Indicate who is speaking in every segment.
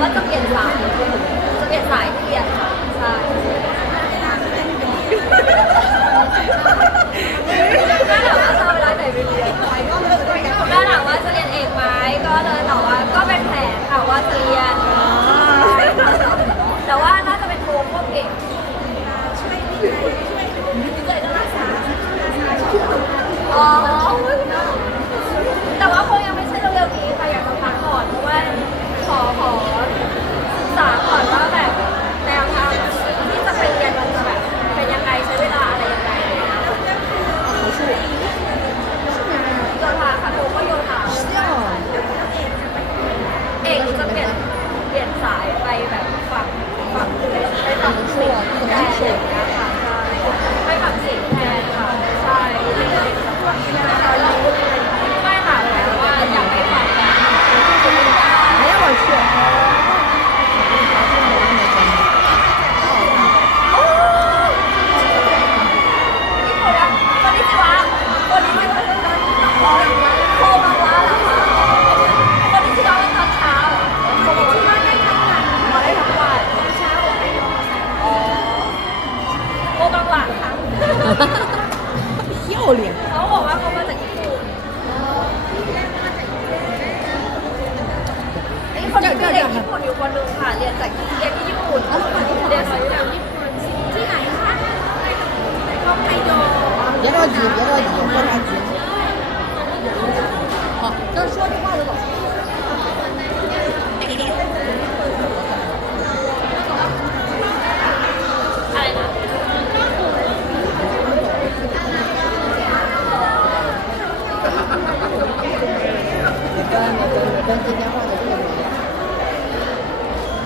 Speaker 1: ว่าจะเปลี่ยนสายจะเปลี่ยนสายเปลี่ยนค่ะใช่ถ้าถามว่าเราเวลาไหนไปเรียนถ้าถามว่าจะเรียนเอกไหมก็เลยตอบว่าก็เป็นแผนค่ะว่าเรียนแต่ว่าน่าจะเป็นโทพวเอก
Speaker 2: ช่วยช่วยช่วยช่วย
Speaker 1: รักษ
Speaker 2: า
Speaker 1: อ๋อ
Speaker 2: 别着急，别着急，别
Speaker 3: 着急。好。跟今天画的特别一样，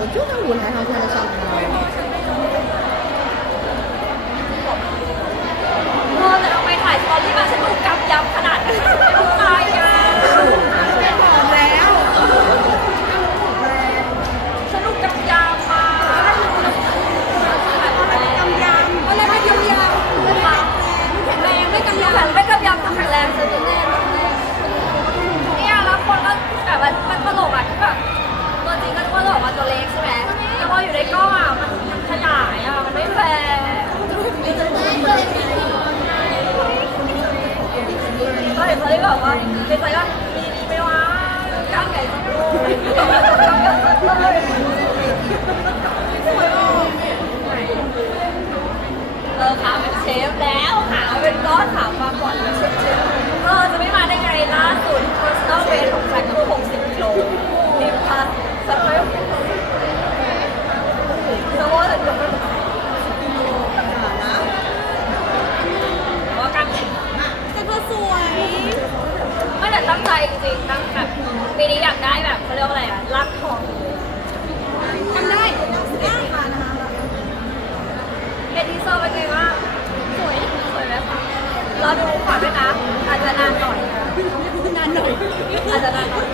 Speaker 3: 我就在舞台上看得上他。
Speaker 1: ว่านใจก็มีไหมวะก้างใหญ่สักลูกเออขาเป็นเชฟแล้วขาเป็นก้อนขามาก่อนเป็นเชฟ อาจจะนานหน่อย